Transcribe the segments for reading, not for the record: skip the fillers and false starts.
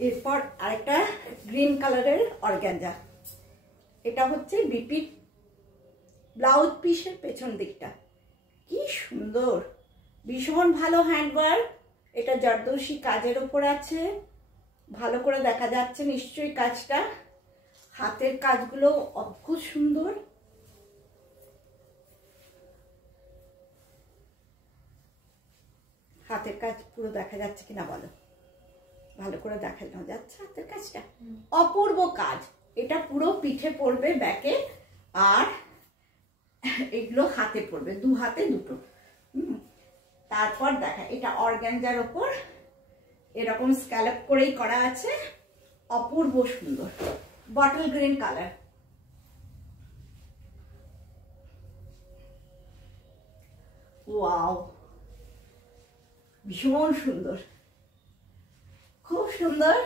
এরপর আরেকটা গ্রিন কালারের অর্গানজা, এটা হচ্ছে বিপি ব্লাউজ পিসের পেছন দিকটা, কি সুন্দর, ভীষণ ভালো হ্যান্ডওয়ার্ক। এটা জারদৌসি কাজের ওপর আছে, ভালো করে দেখা যাচ্ছে নিশ্চয়ই কাজটা, হাতের কাজগুলো অদ্ভুত সুন্দর। হাতের কাজ পুরো দেখা যাচ্ছে কিনা বলো, ভালো করে দেখানো যাচ্ছে হাতের কাজটা, অপূর্ব কাজ। এটা পুরো পিঠে পড়বে ব্যাকে, আর এগুলো হাতে পড়বে, দু হাতে দুটো। তারপর দেখা, এটা অর্গানজার ওপর এরকম স্ক্যালপ করেই করা আছে, অপূর্ব সুন্দর, বটল গ্রিন কালার। ওয়াও, ভীষণ সুন্দর, খুব সুন্দর।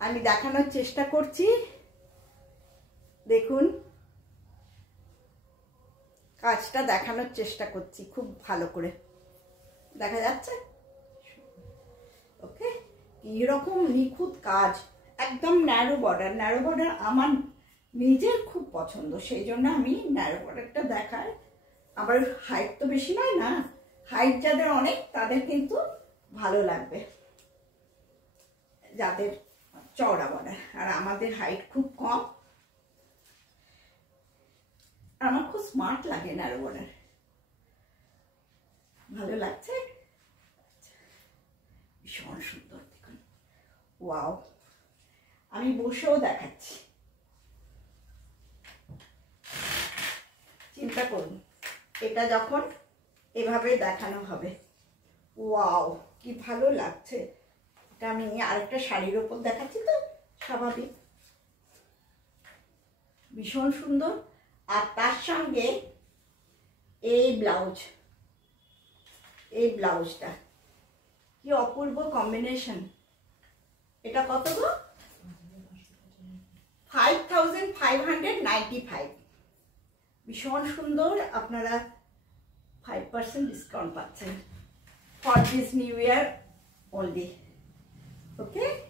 আমি দেখানোর চেষ্টা করছি, দেখুন কাজটা দেখানোর চেষ্টা করছি খুব ভালো করে, দেখা যাচ্ছে? ওকে, কিরকম নিখুঁত কাজ, একদম ন্যারো বর্ডার। ন্যারো বর্ডার আমার নিজের খুব পছন্দ, সেই জন্য আমি ন্যারো বর্ডারটা দেখাই। আবার হাইট তো বেশি নয় না, হাইট যাদের অনেক তাদের কিন্তু ভালো লাগবে, যাদের চওড়া বর্ডার। আর আমাদের হাইট খুব কম, আমার খুব স্মার্ট লাগে ন্যারো বর্ডার, ভালো লাগছে, ভীষণ সুন্দর। দেখুন, ওয়াও, আমি বসেও দেখাচ্ছি, চিন্তা করুন এটা যখন এভাবে দেখানো হবে, ওয়াও কি ভালো লাগছে। এটা আমি আরেকটা শাড়ির ওপর দেখাচ্ছি, তো স্বাভাবিক, ভীষণ সুন্দর। আর তার সঙ্গে এই ব্লাউজটা কি অপূর্ব কম্বিনেশন। এটা কত গো? 5595, ভীষণ সুন্দর। আপনারা 5% ডিসকাউন্ট পাচ্ছেন for this new year only. Okay.